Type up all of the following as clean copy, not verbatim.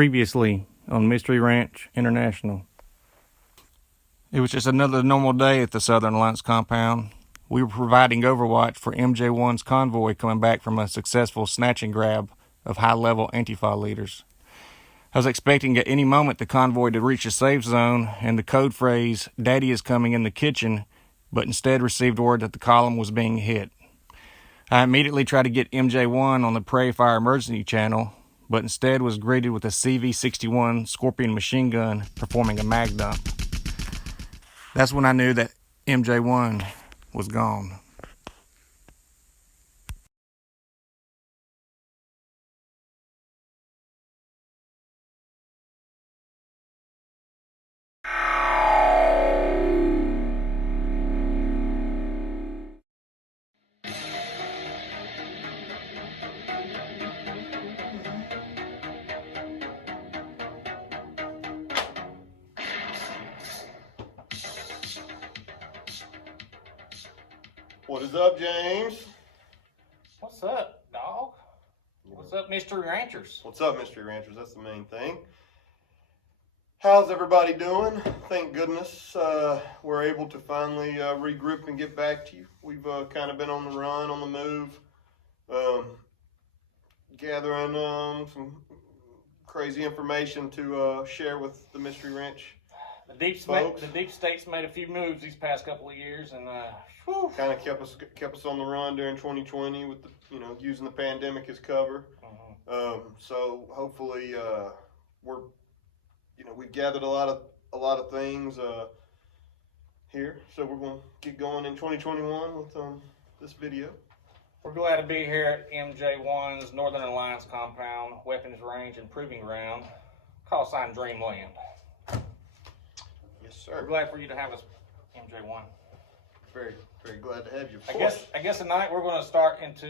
Previously on Mystery Ranch International. It was just another normal day at the Southern Alliance compound. We were providing overwatch for MJ1's convoy coming back from a successful snatch and grab of high-level Antifa leaders. I was expecting at any moment the convoy to reach a safe zone and the code phrase, "Daddy is coming in the kitchen," but instead received word that the column was being hit. I immediately tried to get MJ1 on the Prairie Fire Emergency Channel, but instead was greeted with a CV-61 Scorpion machine gun performing a mag dump. That's when I knew that MJ1 was gone. What is up, James? What's up, dog? What's up, Mystery Ranchers? What's up, Mystery Ranchers? That's the main thing. How's everybody doing? Thank goodness we're able to finally regroup and get back to you. We've kind of been on the run, on the move, gathering some crazy information to share with the Mystery Ranch. The deep state's made a few moves these past couple of years, and kind of kept us on the run during 2020 with the using the pandemic as cover. So hopefully we've gathered a lot of things here. So we're gonna get going in 2021 with this video. We're glad to be here at MJ1's Northern Alliance compound, weapons range and proving ground, call sign Dreamland. Yes, sir. We're glad for you to have us, MJ1. Very, very glad to have you. I guess tonight we're going to start into.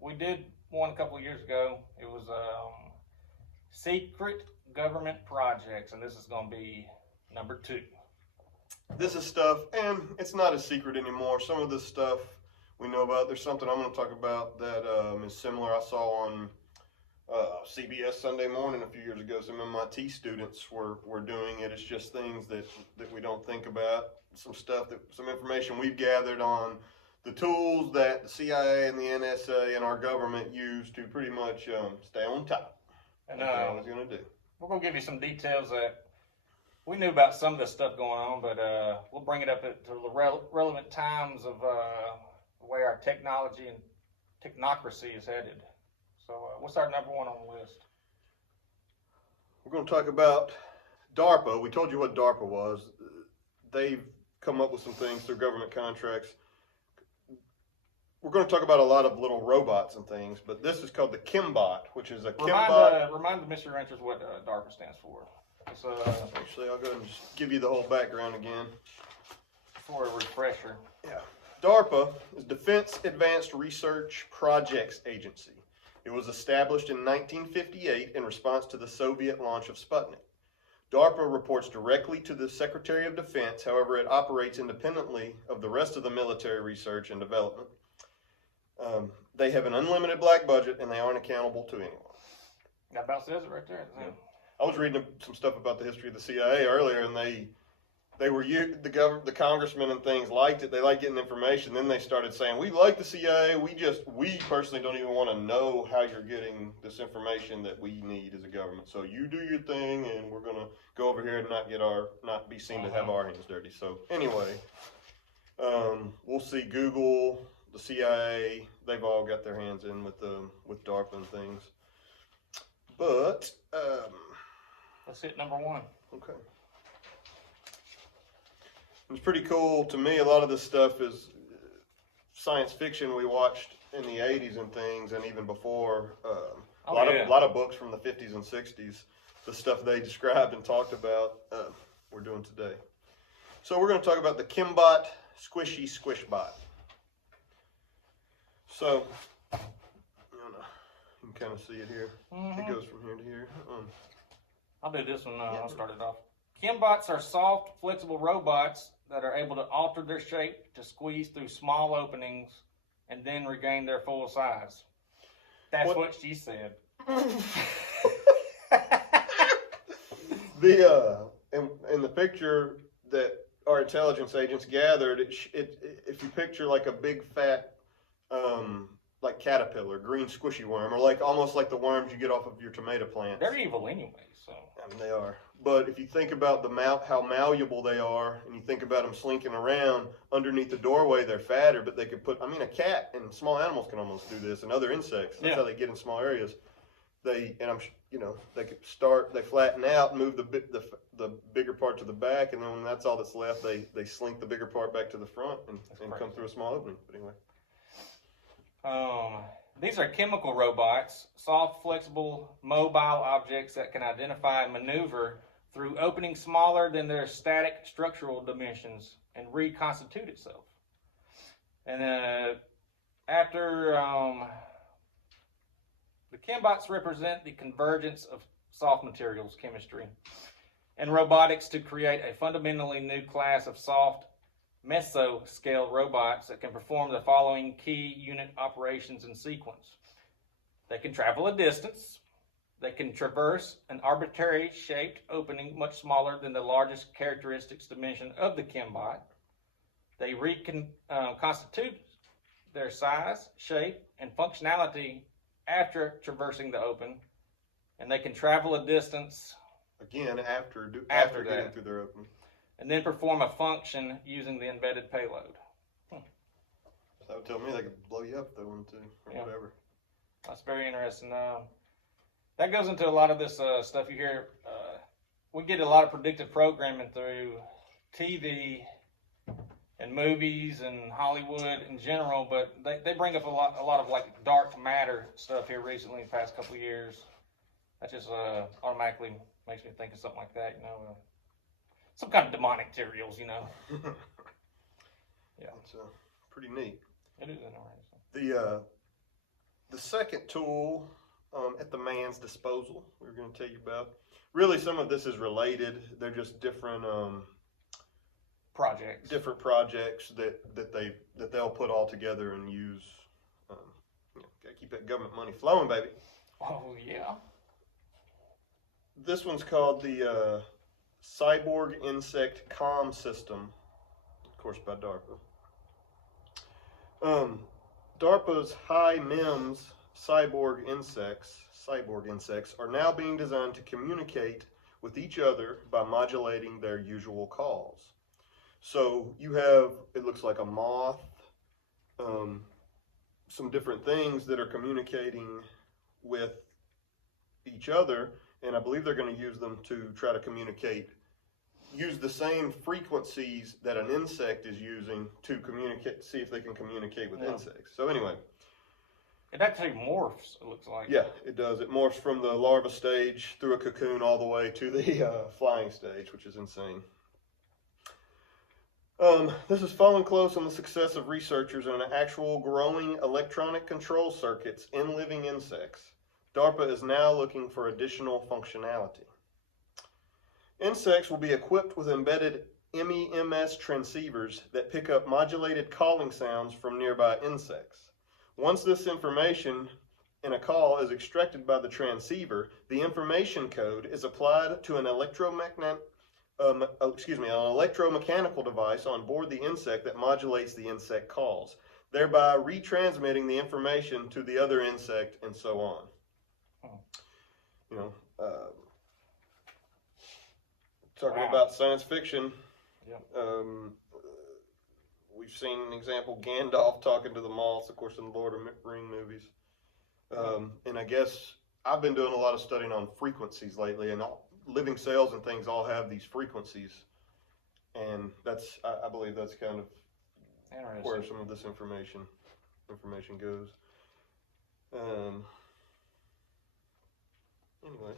We did one a couple of years ago. It was secret government projects, and this is going to be number 2. This is stuff, and it's not a secret anymore. Some of this stuff we know about. There's something I'm going to talk about that is similar. I saw on CBS Sunday Morning a few years ago. Some MIT students were doing it. It's just things that we don't think about. Some information we've gathered on the tools that the CIA and the NSA and our government use to pretty much stay on top. And that's what I was going to do. We're going to give you some details that we knew about some of this stuff going on, but we'll bring it up to the relevant times of the way our technology and technocracy is headed. So what's our number 1 on the list? We're going to talk about D.A.R.P.A. We told you what D.A.R.P.A. was. They've come up with some things through government contracts. We're going to talk about a lot of little robots and things, but this is called the Chembot, which is a Chembot. Remind the Mystery Ranchers what D.A.R.P.A. stands for. Actually, I'll go ahead and just give you the whole background again. For a refresher. Yeah. D.A.R.P.A. is Defense Advanced Research Projects Agency. It was established in 1958 in response to the Soviet launch of Sputnik. D.A.R.P.A. reports directly to the Secretary of Defense, however, it operates independently of the rest of the military research and development. They have an unlimited black budget, and they aren't accountable to anyone. That about says it right there. Yeah. I was reading some stuff about the history of the CIA earlier, and they were the congressmen and things liked it. They liked getting information. Then they started saying, "We like the CIA. We personally don't even want to know how you're getting this information that we need as a government. So you do your thing, and we're gonna go over here and not be seen to have our hands dirty." So anyway, we'll see. Google, the CIA, they've all got their hands in with D.A.R.P.A. and things. But let's hit number 1. Okay. It's pretty cool to me. A lot of this stuff is science fiction we watched in the 80s and things, and even before. A lot of books from the 50s and 60s, the stuff they described and talked about, we're doing today. So we're going to talk about the Chembot Squishy Squishbot. So, you can kind of see it here. It goes from here to here. I'll do this one. I'll start it off. Chembots are soft, flexible robots that are able to alter their shape to squeeze through small openings and then regain their full size. That's what she said. In the picture that our intelligence agents gathered, if you picture like a big fat, like caterpillar, green squishy worm, or like almost like the worms you get off of your tomato plants. They're evil anyway, so. I mean, they are. But if you think about how malleable they are, and you think about them slinking around underneath the doorway, they're fatter, but they could put, I mean, a cat and small animals can almost do this, and other insects. That's how they get in small areas. They could flatten out, move the bigger part to the back, and then when that's all that's left, they slink the bigger part back to the front and come through a small opening. But anyway. These are chemical robots, soft, flexible, mobile objects that can identify and maneuver through openings smaller than their static structural dimensions and reconstitute itself. And after the Chembots represent the convergence of soft materials chemistry and robotics to create a fundamentally new class of soft mesoscale robots that can perform the following key unit operations in sequence. They can travel a distance. They can traverse an arbitrary shaped opening much smaller than the largest characteristics dimension of the Chembot. They reconstitute their size, shape, and functionality after traversing the open, and they can travel a distance again after getting through their opening, and then perform a function using the embedded payload. That would tell me they could blow you up though, one too, or whatever. That's very interesting. That goes into a lot of this stuff you hear. We get a lot of predictive programming through TV and movies and Hollywood in general, but they bring up a lot of like dark matter stuff here recently in the past couple of years. That just automatically makes me think of something like that, some kind of demonic materials, Yeah, it's pretty neat. It is interesting. The second tool at the man's disposal we're going to tell you about. Really, some of this is related. They're just different projects that they'll put all together and use. Gotta keep that government money flowing, baby. Oh yeah. This one's called the Cyborg Insect Comm System, of course by D.A.R.P.A. D.A.R.P.A.'s high MEMS cyborg insects are now being designed to communicate with each other by modulating their usual calls. So you have, it looks like a moth, some different things that are communicating with each other, and I believe they're going to use them to try to use the same frequencies that an insect is using to communicate, see if they can communicate with insects. So anyway. It actually morphs, it looks like. Yeah, it does. It morphs from the larva stage through a cocoon all the way to the flying stage, which is insane. This is following close on the success of researchers in actual growing electronic control circuits in living insects. D.A.R.P.A. is now looking for additional functionality. Insects will be equipped with embedded MEMS transceivers that pick up modulated calling sounds from nearby insects. Once this information in a call is extracted by the transceiver, the information code is applied to an electromechanical device on board the insect that modulates the insect calls, thereby retransmitting the information to the other insect and so on. Talking about science fiction, we've seen an example, Gandalf talking to the moths, of course, in the Lord of the Ring movies. And I guess I've been doing a lot of studying on frequencies lately, and living cells and things all have these frequencies. And I believe that's kind of where some of this information goes. Anyway,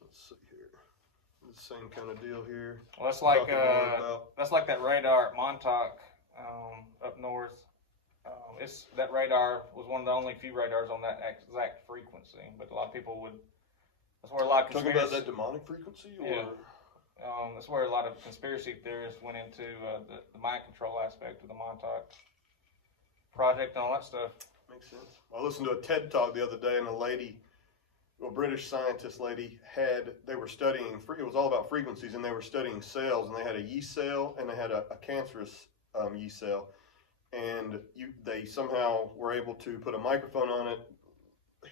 let's see here. The same kind of deal here. Well, that's like that radar at Montauk up north. That radar was one of the only few radars on that exact frequency, but a lot of people would. That's where a lot of talking about that demonic frequency, or that's where a lot of conspiracy theorists went into the mind control aspect of the Montauk project and all that stuff. Makes sense. I listened to a TED talk the other day, and a lady a British scientist lady they were studying, it was all about frequencies, and they were studying cells, and they had a yeast cell and they had a cancerous yeast cell, and they somehow were able to put a microphone on it,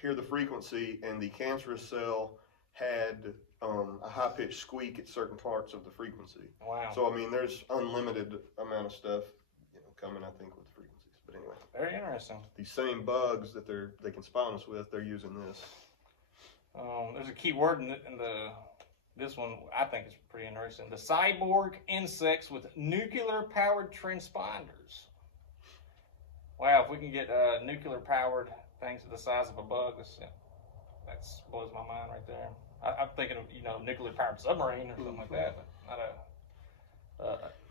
hear the frequency, and the cancerous cell had a high-pitched squeak at certain parts of the frequency. Wow. So, I mean, there's unlimited amount of stuff, coming, I think, with frequencies. But anyway. Very interesting. These same bugs that they can spy on us with, they're using this. There's a key word in this one I think is pretty interesting. The cyborg insects with nuclear-powered transponders. Wow, if we can get nuclear-powered things the size of a bug, that blows my mind right there. I'm thinking of nuclear-powered submarine or something like that, but not a.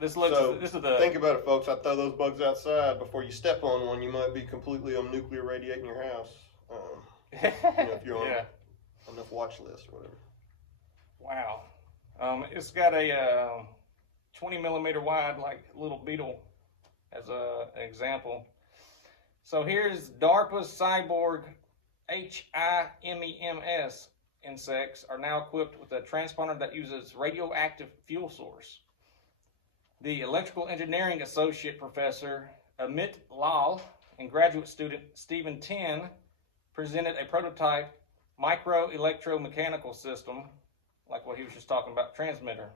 This is the. Think about it, folks. I throw those bugs outside. Before you step on one, you might be completely nuclear radiating your house. If you're on enough watch lists or whatever. Wow. It's got a 20 millimeter wide, like little beetle, as an example. So here's D.A.R.P.A's Cyborg HIMEMS insects are now equipped with a transponder that uses radioactive fuel source. The electrical engineering associate professor Amit Lal and graduate student Stephen Tin presented a prototype micro electromechanical system, like what he was just talking about, transmitter.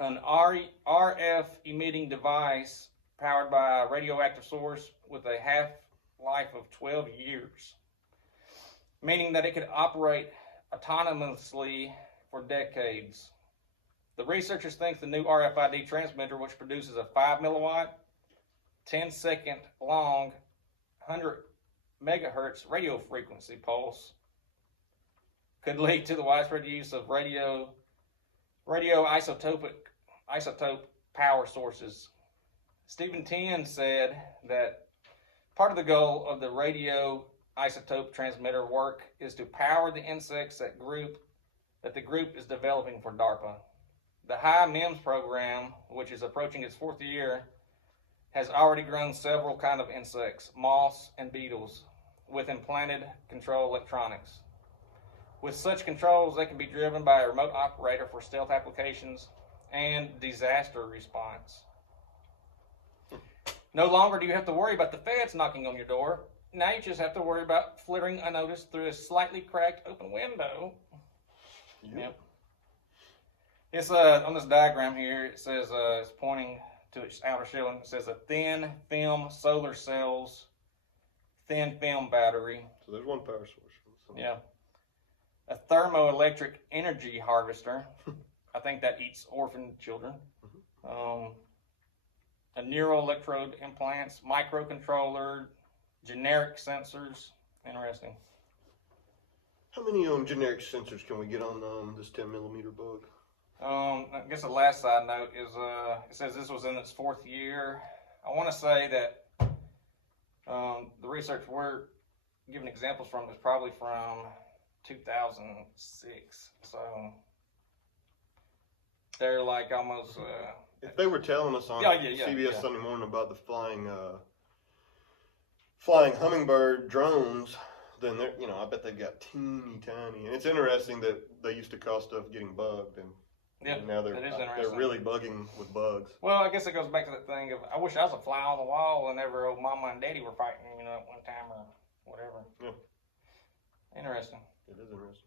An RF emitting device powered by a radioactive source with a half-life of 12 years, meaning that it could operate autonomously for decades. The researchers think the new RFID transmitter, which produces a 5 milliwatt, 10-second long, 100 megahertz radio frequency pulse, could lead to the widespread use of radio isotope power sources. Stephen Tin said that part of the goal of the radio isotope transmitter work is to power the insects that the group is developing for D.A.R.P.A. The HIMEMS program, which is approaching its 4th year, has already grown several kinds of insects, moths and beetles, with implanted control electronics. With such controls, they can be driven by a remote operator for stealth applications and disaster response. No longer do you have to worry about the feds knocking on your door. Now you just have to worry about flittering unnoticed through a slightly cracked open window. Yep. It's on this diagram here. It says it's pointing to its outer shell, and it says a thin film solar cells, thin film battery. So there's one power source. Yeah. A thermoelectric energy harvester. I think that eats orphan children. A neural electrode implants, microcontroller, generic sensors. Interesting. How many generic sensors can we get on this 10 millimeter bug? I guess the last side note is it says this was in its 4th year. I want to say that the research we're giving examples from is probably from 2006. So they're like almost. If they were telling us on CBS Sunday Morning about the flying hummingbird drones, then they're, I bet they've got teeny tiny. And it's interesting that they used to call stuff getting bugged, and now they're really bugging with bugs. Well, I guess it goes back to that thing of, I wish I was a fly on the wall whenever old mama and daddy were fighting, at one time or whatever. Yeah. Interesting. It is interesting.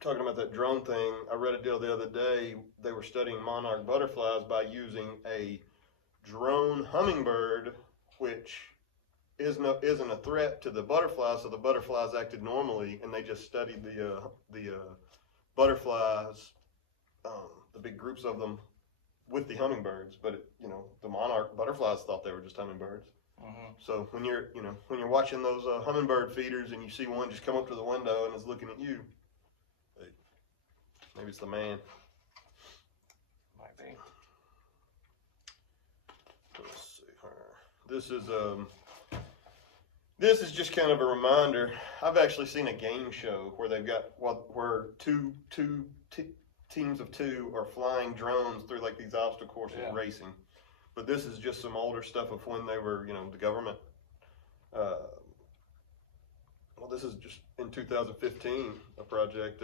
Talking about that drone thing, I read a deal the other day. They were studying monarch butterflies by using a drone hummingbird, which isn't a threat to the butterflies, so the butterflies acted normally, and they just studied the butterflies, the big groups of them, with the hummingbirds. But the monarch butterflies thought they were just hummingbirds. Mm-hmm. So when you're watching those hummingbird feeders and you see one just come up to the window and is looking at you, maybe it's the man. Might be. Let's see here. This is just kind of a reminder. I've actually seen a game show where they've got where two teams of 2 are flying drones through like these obstacle courses racing. But this is just some older stuff of when they were, the government well, this is just in 2015, a project.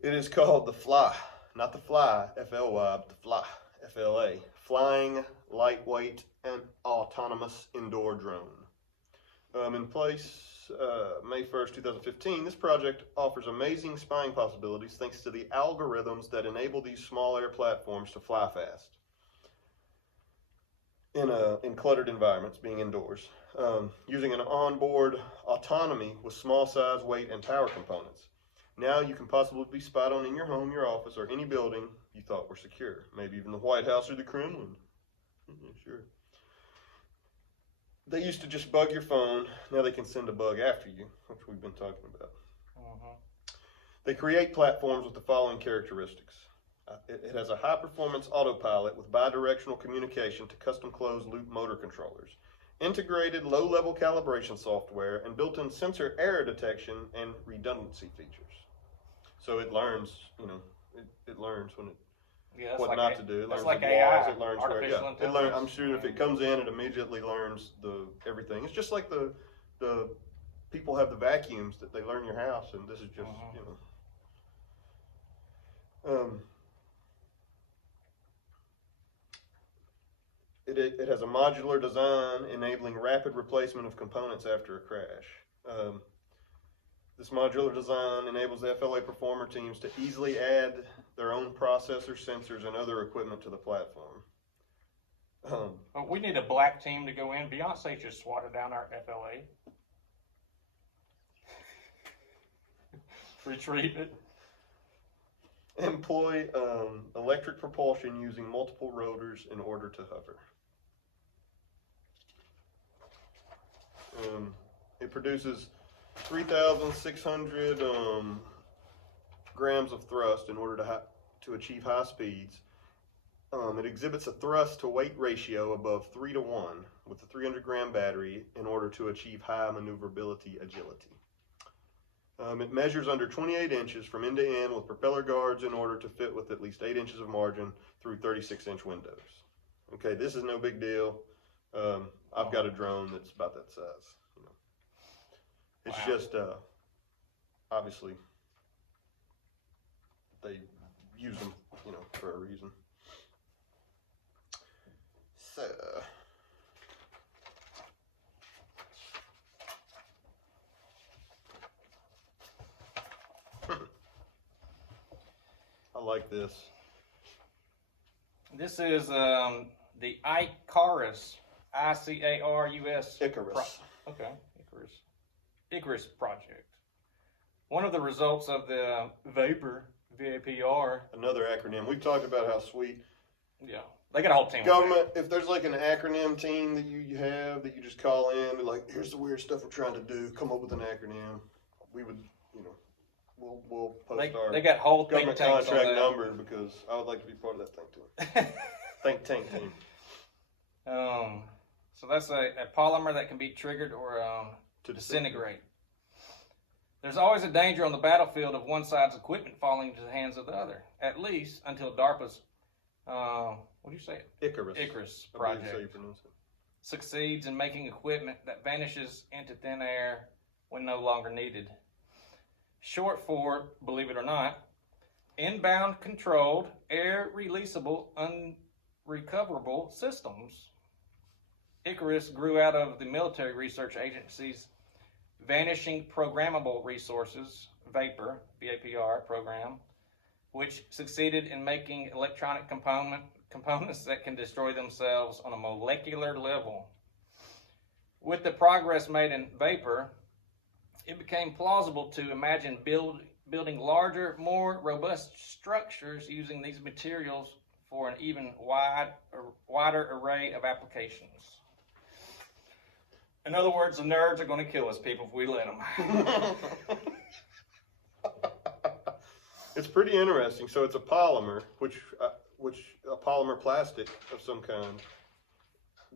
It is called the FLY, not the fly, F-L-Y, but the FLY, F-L-A, Flying Lightweight and Autonomous Indoor Drone. In place May 1st, 2015, this project offers amazing spying possibilities thanks to the algorithms that enable these small air platforms to fly fast in cluttered environments, being indoors, using an onboard autonomy with small size, weight, and power components. Now you can possibly be spied on in your home, your office, or any building you thought were secure. Maybe even the White House or the Kremlin. Sure. They used to just bug your phone. Now they can send a bug after you, which we've been talking about. They create platforms with the following characteristics. It has a high-performance autopilot with bidirectional communication to custom closed-loop motor controllers, integrated low-level calibration software, and built-in sensor error detection and redundancy features. So it learns, it learns when what like not to do. It learns like the AI, laws. It learns where. Yeah, it learns. I'm sure if it comes in, it immediately learns everything. It's just like the people have the vacuums that they learn your house, and this is just It has a modular design enabling rapid replacement of components after a crash. This modular design enables the FLA performer teams to easily add their own processor, sensors, and other equipment to the platform. We need a black team to go in. Beyonce just swatted down our FLA. Retrieve it. Employ electric propulsion using multiple rotors in order to hover. It produces 3,600 grams of thrust in order to achieve high speeds. It exhibits a thrust to weight ratio above 3 to 1 with a 300-gram battery in order to achieve high maneuverability agility. It measures under 28 inches from end to end with propeller guards in order to fit with at least 8 inches of margin through 36-inch windows. Okay, this is no big deal. I've got a drone that's about that size. It's just obviously they use them, for a reason. So. I like this. This is the Icarus, I-C-A-R-U-S. Icarus. Icarus project. One of the results of the V.A.R.P.A, V-A-P-R. Another acronym. We've talked about how sweet. Yeah. They got a whole team. Government, if there's like an acronym team that you have that you just call in, be like, here's the weird stuff we're trying to do, come up with an acronym. We would, we'll post our they got whole government contract number because I would like to be part of that thing too. Think tank team. So that's a polymer that can be triggered or to disintegrate. There's always a danger on the battlefield of one side's equipment falling into the hands of the other, at least until D.A.R.P.A's, what do you say? Icarus project succeeds in making equipment that vanishes into thin air when no longer needed. Short for, believe it or not, inbound controlled, air releasable, unrecoverable systems. Icarus grew out of the military research agency's Vanishing Programmable Resources, V.A.R.P.A, V-A.P.R program, which succeeded in making electronic components that can destroy themselves on a molecular level. With the progress made in V.A.R.P.A, it became plausible to imagine building larger, more robust structures using these materials for an even wider array of applications. In other words, the nerds are going to kill us, people, if we let them. It's pretty interesting. So it's a polymer, which a polymer plastic of some kind.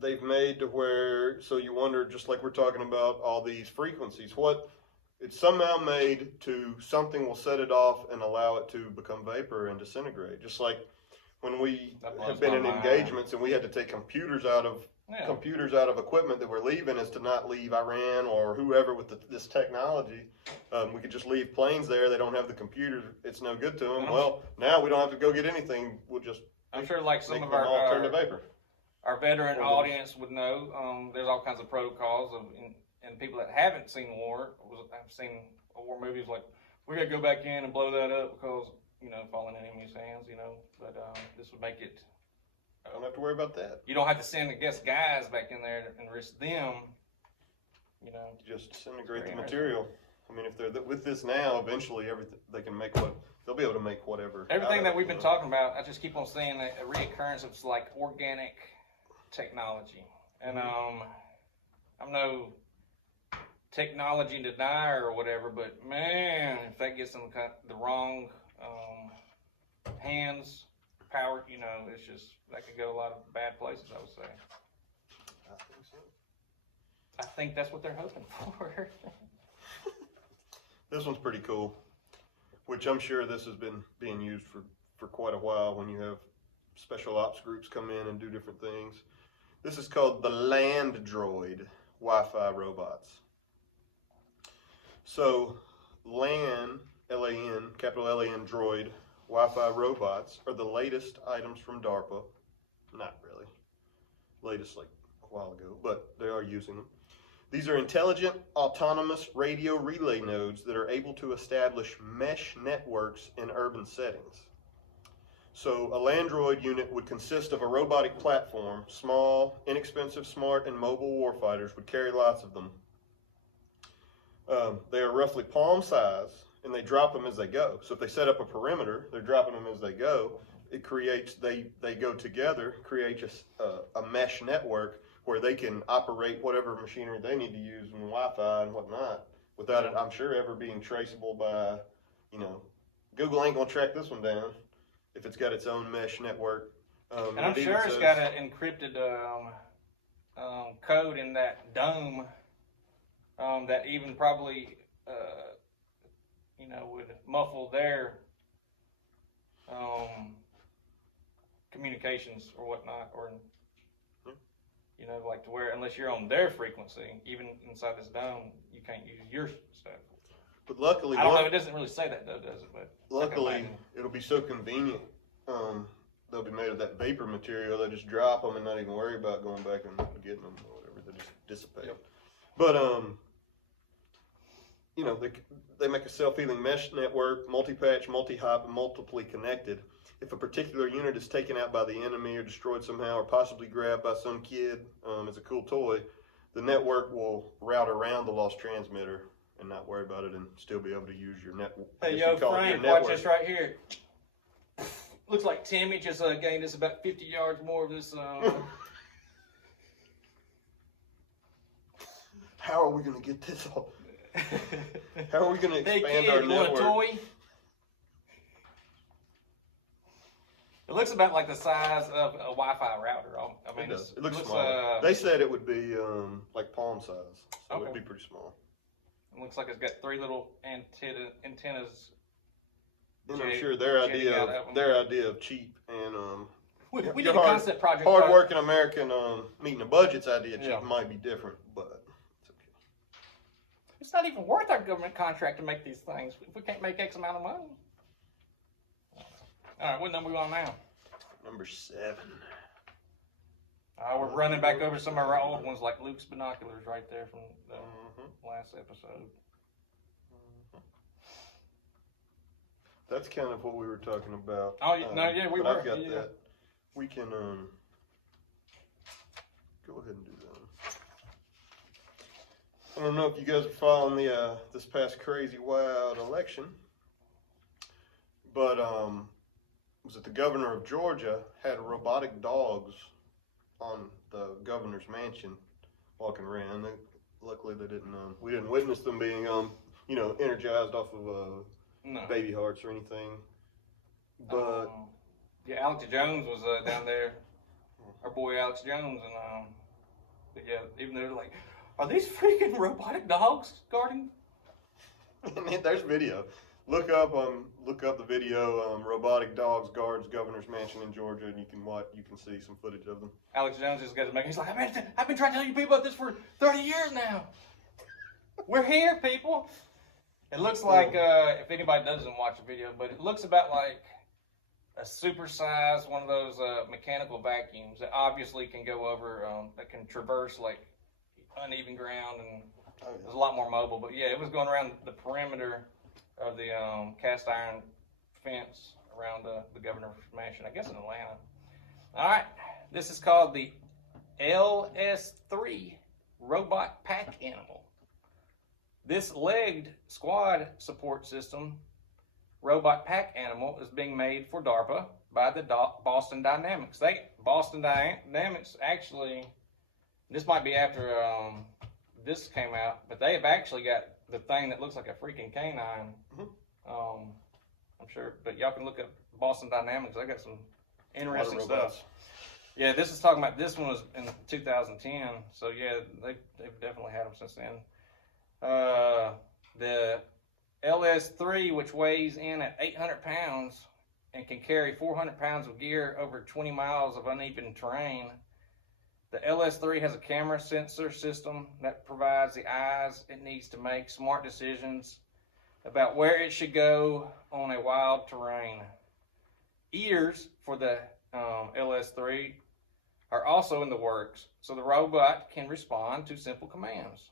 They've made to where, so you wonder, just like we're talking about all these frequencies, it's somehow made to something will set it off and allow it to become vapor and disintegrate. Just like when we That blows have been my in mind. engagements and we had to take computers out of equipment that we're leaving, is to not leave Iran or whoever with this technology. We could just leave planes there. They don't have the computers. It's no good to them. Well, now we don't have to go get anything. We'll just I'm sure like some make of them all turn to our vapor. veteran audience would know. There's all kinds of protocols and people that haven't seen war have seen war movies like we gotta go back in and blow that up because falling in enemy's hands. But this would make it. I don't have to worry about that. You don't have to send guys back in there and risk them. Just disintegrate the material. I mean, if they're with this now, eventually everything they can make they'll be able to make whatever. Everything that we've been talking about, I just keep on seeing a reoccurrence of like organic technology, and I'm no technology denier or whatever, but man, if that gets in the wrong hands, power, it's just that could go a lot of bad places. I would say. I think so. I think that's what they're hoping for. This one's pretty cool, which I'm sure this has been being used for quite a while when you have special ops groups come in and do different things. This is called the Land Droid Wi-Fi robots. So LAN, L-A-N, capital L-A-N Droid Wi-Fi robots are the latest items from D.A.R.P.A. Not really. Latest like a while ago, but they are using them. These are intelligent, autonomous radio relay nodes that are able to establish mesh networks in urban settings. So a Landroid unit would consist of a robotic platform. Small, inexpensive, smart, and mobile warfighters would carry lots of them. They are roughly palm size, and they drop them as they go. So if they set up a perimeter, they're dropping them as they go. It creates, they go together, create a mesh network where they can operate whatever machinery they need to use and Wi-Fi and whatnot without it, I'm sure, ever being traceable by, Google ain't gonna track this one down if it's got its own mesh network. And I'm sure it's got an encrypted code in that dome that even probably, would muffle their communications or whatnot, or like to where unless you're on their frequency, even inside this dome, you can't use your stuff. But luckily, I don't know. It doesn't really say that though, does it? But luckily, it'll be so convenient. They'll be made of that vapor material. They just drop them and not even worry about going back and getting them or whatever. They just dissipate. Yep. But they make a self-healing mesh network, multi-patch, multi-hop, and multiply connected. If a particular unit is taken out by the enemy or destroyed somehow or possibly grabbed by some kid as a cool toy, the network will route around the lost transmitter and not worry about it and still be able to use your network. Hey, yo, Frank, watch this right here. Looks like Timmy just gained us about 50 yards more of this. How are we going to get this all? How are we going to expand hey, kid, our you network? Want a toy? It looks about like the size of a Wi-Fi router. I mean, it looks small. They said it would be like palm size, so it'd be pretty small. It looks like it's got 3 little antennas. And I'm sure their idea of cheap and we did a concept project. Hard-working American meeting the budget's idea cheap might be different, but it's okay. It's not even worth our government contract to make these things if we can't make X amount of money. All right, what number are we on now? Number 7. We're running back over some of our old ones, like Luke's binoculars right there from the last episode. That's kind of what we were talking about. Oh, no, yeah, we were. I've got that. We can go ahead and do that. I don't know if you guys are following the this past crazy wild election, but was it the governor of Georgia had robotic dogs on the governor's mansion walking around. Luckily they didn't. We didn't witness them being energized off of baby hearts or anything. But yeah, Alex Jones was down there. Our boy Alex Jones, and but yeah, even though they're like, are these freaking robotic dogs guarding? There's video. Look up the video. Robotic dogs guards governor's mansion in Georgia, and you can see some footage of them. Alex Jones just got to make. He's like, I've been trying to tell you people about this for 30 years now. We're here, people. It looks like if anybody doesn't watch the video, but it looks about like a supersized one of those mechanical vacuums that obviously can go over, that can traverse like uneven ground, and it's a lot more mobile. But yeah, it was going around the perimeter of the cast iron fence around the governor's mansion, I guess in Atlanta. All right, this is called the LS3 robot pack animal. This legged squad support system robot pack animal is being made for D.A.R.P.A. by the Boston Dynamics. Boston Dynamics actually, this might be after this came out, but they have actually got the thing that looks like a freaking canine. I'm sure, but y'all can look up Boston Dynamics. They got some interesting stuff. Yeah, this is talking about, this one was in 2010, so yeah, they've definitely had them since then. The LS3, which weighs in at 800 pounds and can carry 400 pounds of gear over 20 miles of uneven terrain. The LS3 has a camera sensor system that provides the eyes it needs to make smart decisions about where it should go on a wild terrain. Ears for the LS3 are also in the works, so the robot can respond to simple commands.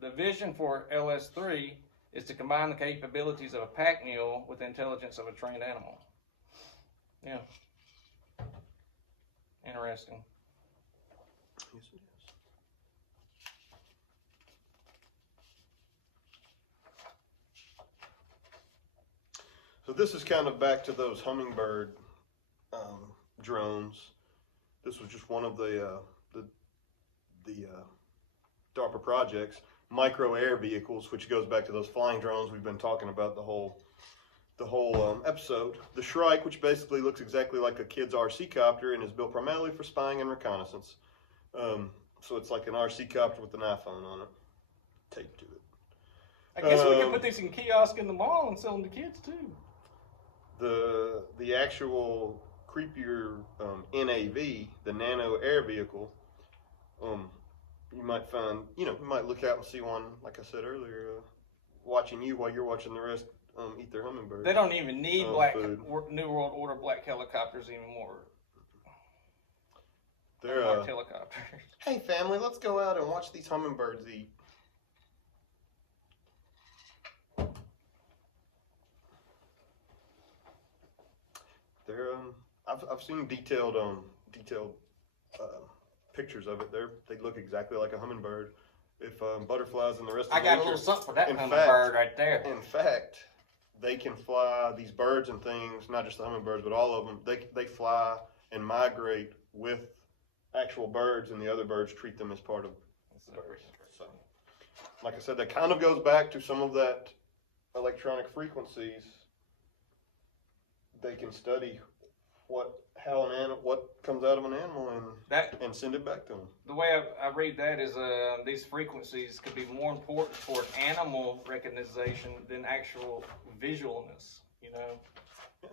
The vision for LS3 is to combine the capabilities of a pack mule with the intelligence of a trained animal. Yeah. Interesting. Yes, it is. So this is kind of back to those hummingbird drones. This was just one of the D.A.R.P.A. projects. Micro air vehicles, which goes back to those flying drones we've been talking about the whole episode. The Shrike, which basically looks exactly like a kid's RC copter and is built primarily for spying and reconnaissance. So it's like an RC copter with an iPhone on it, taped to it. I guess we could put these in kiosk in the mall and sell them to kids too. The actual creepier NAV, the Nano Air Vehicle, you might find, you might look out and see one, like I said earlier, watching you while you're watching the rest eat their hummingbirds. They don't even need New World Order black helicopters anymore. They're helicopters. Hey family, let's go out and watch these hummingbirds eat. They're I've seen detailed pictures of it. They look exactly like a hummingbird. If butterflies and the rest of I got a little something for that hummingbird right there. In fact, they can fly, these birds and things, not just the hummingbirds, but all of them, they fly and migrate with actual birds, and the other birds treat them as part of birds. So, like I said, that kind of goes back to some of that electronic frequencies. They can study what comes out of an animal and send it back to them. The way I read that is these frequencies could be more important for animal recognition than actual visualness, Yeah.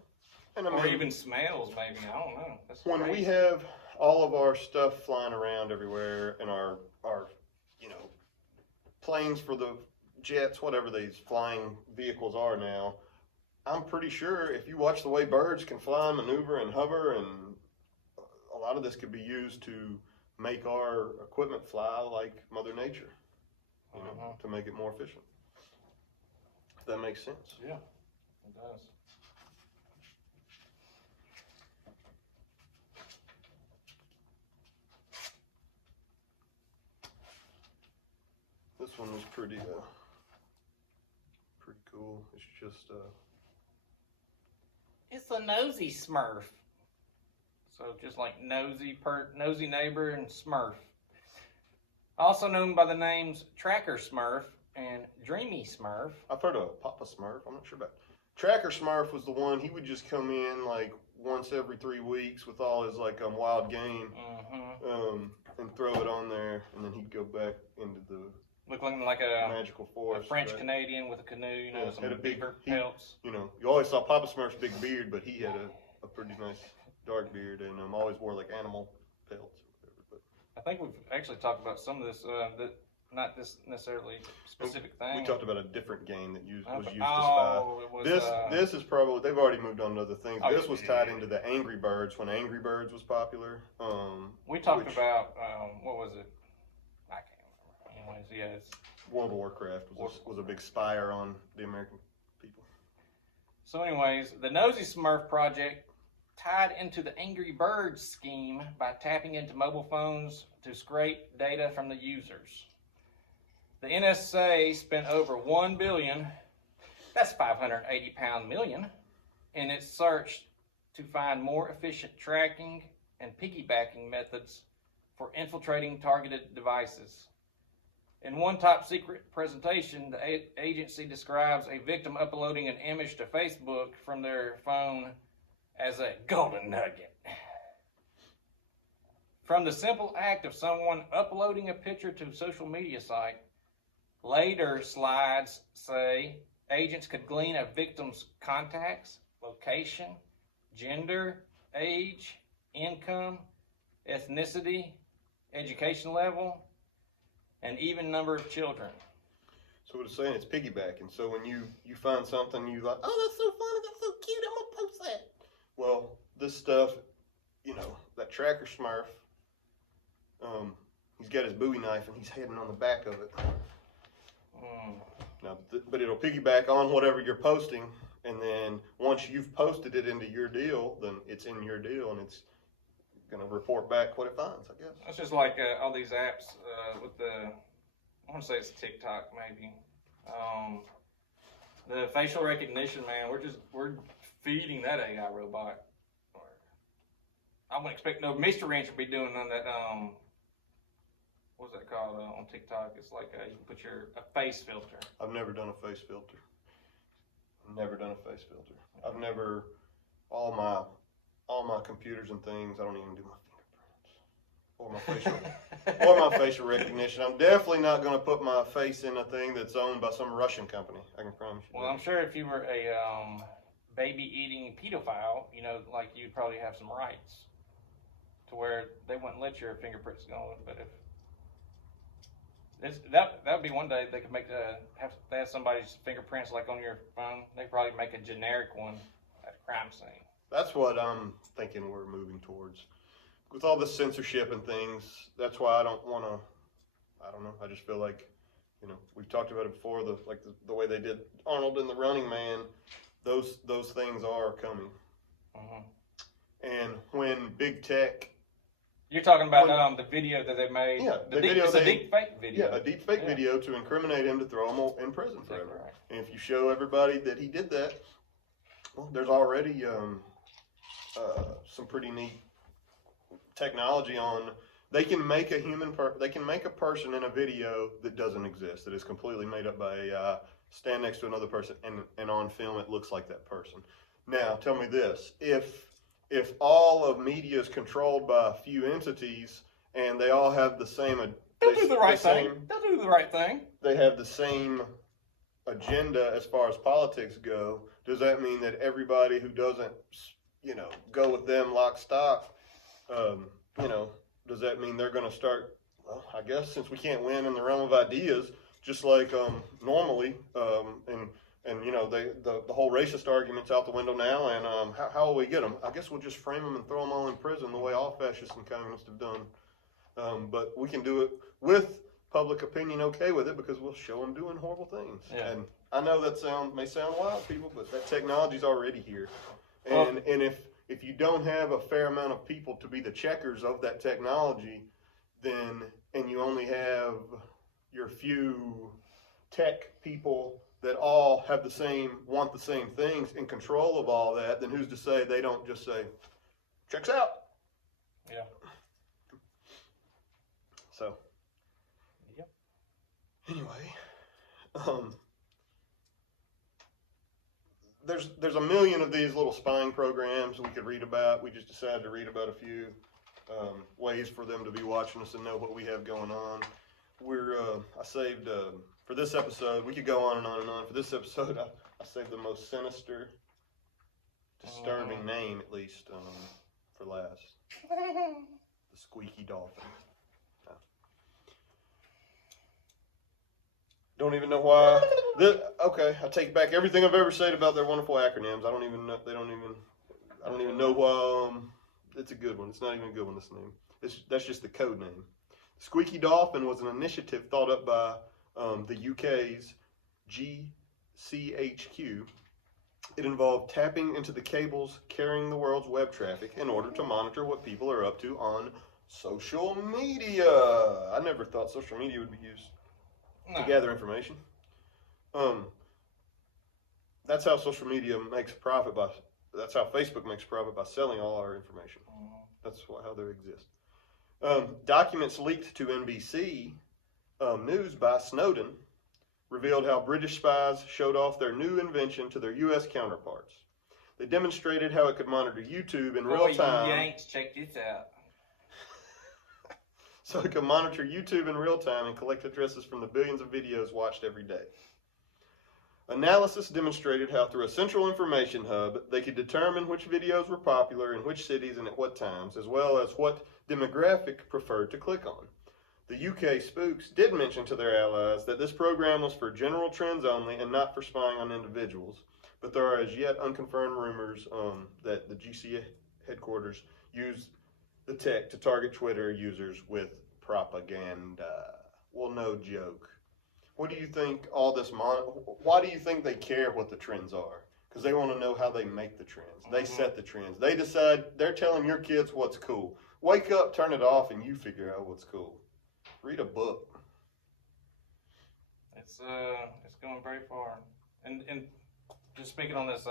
And or even smells, maybe. I don't know. That's when crazy. We have all of our stuff flying around everywhere, and our planes for the jets, whatever these flying vehicles are now, I'm pretty sure if you watch the way birds can fly and maneuver and hover, and a lot of this could be used to make our equipment fly like Mother Nature, to make it more efficient. If that makes sense. Yeah, it does. This one was pretty cool. It's just It's a nosy Smurf. So just like nosy neighbor and Smurf. Also known by the names Tracker Smurf and Dreamy Smurf. I've heard of Papa Smurf. I'm not sure about Tracker Smurf. Was the one, he would just come in like once every 3 weeks with all his wild game, and throw it on there, and then he'd go back into the looking like a magical a forest. French right? Canadian with a canoe, you know, Yeah, some had a big- beaver he- pelts. You know, you always saw Papa Smurf's big beard, but he had a pretty nice dark beard, and always wore like animal pelts or whatever. But I think we've actually talked about some of this, that not this necessarily specific thing. we talked about a different game that was used to spy. Oh, it was, This is probably, they've already moved on to other things. Oh, This was tied into the Angry Birds when Angry Birds was popular. we talked which- about, what was it? I can't remember. Anyways, yeah, it's, World of Warcraft was a big spire on the American people. so anyways, the Nosy Smurf project tied into the Angry Birds scheme by tapping into mobile phones to scrape data from the users. The NSA spent over $1 billion, that's 580 pound million, in its search to find more efficient tracking and piggybacking methods for infiltrating targeted devices. In one top secret presentation, the agency describes a victim uploading an image to Facebook from their phone as a golden nugget. From the simple act of someone uploading a picture to a social media site, later slides say agents could glean a victim's contacts, location, gender, age, income, ethnicity, education level, and even number of children. So what it's saying, it's piggybacking. So when you find something, you like, oh, that's so funny, that's so cute, I'm gonna post that. Well, this stuff, you know, that tracker Smurf, he's got his Bowie knife and he's heading on the back of it. Now, but it'll piggyback on whatever you're posting, and then once you've posted it into your deal, then it's in your deal, and it's gonna report back what it finds, I guess. It's just like all these apps with the, I want to say it's TikTok maybe. The facial recognition, man, we're feeding that AI robot. I wouldn't expect no Mr. Ranch to be doing none of that. What's that called on TikTok? It's like you can put a face filter. I've never done a face filter. Never done a face filter. I've never, all my computers and things, I don't even do my fingerprints or my facial recognition. I'm definitely not going to put my face in a thing that's owned by some Russian company. I can promise you. Well, I'm sure if you were a baby eating pedophile, you know, like you'd probably have some rights to where they wouldn't let your fingerprints go. But if that would be one day they could make they have somebody's fingerprints like on your phone. They probably make a generic one at a crime scene. That's what I'm thinking we're moving towards. With all the censorship and things, that's why I don't want to, I don't know, I just feel like, you know, we've talked about it before, the way they did Arnold and the Running Man, those things are coming. And when big tech... You're talking about the video that they made? Yeah, a deep fake video. Yeah, a deep fake video to incriminate him, to throw him in prison forever. Right. And if you show everybody that he did that, well, there's already some pretty neat technology on. They can make a person in a video that doesn't exist, that is completely made up by AI, stand next to another person, and on film it looks like that person. Now, tell me this: if all of media is controlled by a few entities and they all have the same, They'll do the right thing. They'll do the right thing. They have the same agenda as far as politics go. Does that mean that everybody who doesn't, you know, go with them lock, stock, you know, does that mean they're going to start, well, I guess since we can't win in the realm of ideas, just like normally, and you know, the whole racist argument's out the window now, and how will we get them? I guess we'll just frame them and throw them all in prison the way all fascists and communists have done. But we can do it with public opinion okay with it, because we'll show them doing horrible things. Yeah. And I know that may sound wild, people, but that technology's already here. And if you don't have a fair amount of people to be the checkers of that technology, then, and you only have your few tech people that all have want the same things, in control of all that, then who's to say they don't just say, checks out. Yeah. So. Yep. Anyway, there's a million of these little spying programs we could read about. We just decided to read about a few ways for them to be watching us and know what we have going on. I saved, for this episode, we could go on and on and on. For this episode, I saved the most sinister, disturbing name, at least, for last. The Squeaky Dolphin. Don't even know why. Okay, I take back everything I've ever said about their wonderful acronyms. I don't even know why. It's a good one. It's not even a good one, this name. That's just the code name. Squeaky Dolphin was an initiative thought up by the UK's GCHQ. It involved tapping into the cables carrying the world's web traffic in order to monitor what people are up to on social media. I never thought social media would be used to gather information. That's how social media makes profit that's how Facebook makes profit by selling all our information. That's how they exist. Documents leaked to NBC News by Snowden revealed how British spies showed off their new invention to their U.S. counterparts. They demonstrated how it could monitor YouTube in real time. You Yanks, check this out. So it can monitor YouTube in real time and collect addresses from the billions of videos watched every day. Analysis demonstrated how through a central information hub, they could determine which videos were popular in which cities and at what times, as well as what demographic preferred to click on. The UK spooks did mention to their allies that this program was for general trends only and not for spying on individuals, but there are as yet unconfirmed rumors that the GC headquarters used the tech to target Twitter users with propaganda. Well, no joke. What do you think all this why do you think they care what the trends are? Because they want to know how they make the trends. They set the trends. They decide, they're telling your kids what's cool. Wake up, turn it off, and you figure out what's cool. Read a book. It's going very far. And just speaking on this,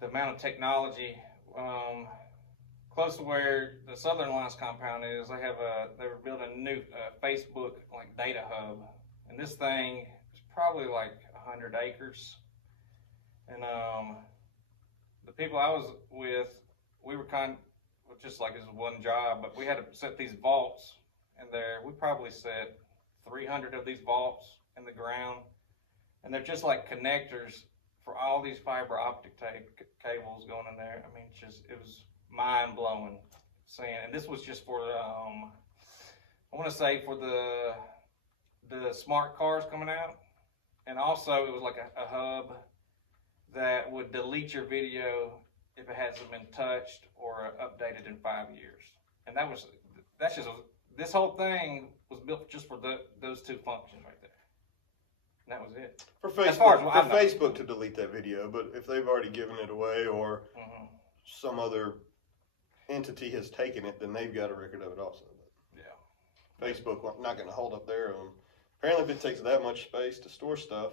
the amount of technology, close to where the Southern Alliance compound is, they were building a new Facebook like data hub, and this thing is probably like 100 acres. And the people I was with, we were just like this one job, but we had to set these vaults in there. We probably set 300 of these vaults in the ground, and they're just like connectors for all these fiber optic cables going in there. I mean, it was mind blowing seeing, and this was just for I want to say for the smart cars coming out, and also it was like a hub that would delete your video if it hasn't been touched or updated in 5 years. And this whole thing was built just for those two functions right there. And that was it. For Facebook to delete that video, but if they've already given it away or some other entity has taken it, then they've got a record of it also. Yeah. Facebook not going to hold up their own. Apparently, if it takes that much space to store stuff,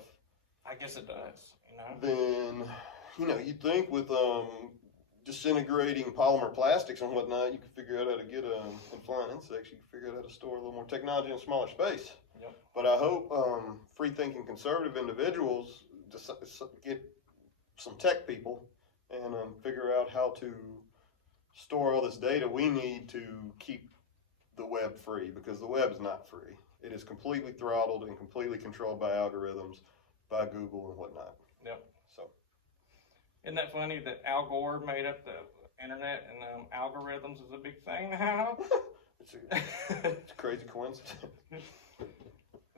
I guess it does. Then you'd think with disintegrating polymer plastics and whatnot, you could figure out how to get and flying insects. You could figure out how to store a little more technology in a smaller space. Yep. But I hope free-thinking conservative individuals get some tech people and figure out how to store all this data we need to keep the web free, because the web is not free. It is completely throttled and completely controlled by algorithms, by Google and whatnot. Yep. So, isn't that funny that Al Gore made up the internet and algorithms is a big thing now? it's a crazy coincidence.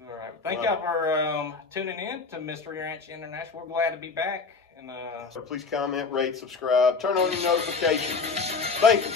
All right. Thank y'all for tuning in to Mystery Ranch International. We're glad to be back. And so please comment, rate, subscribe, turn on your notifications. Thank you.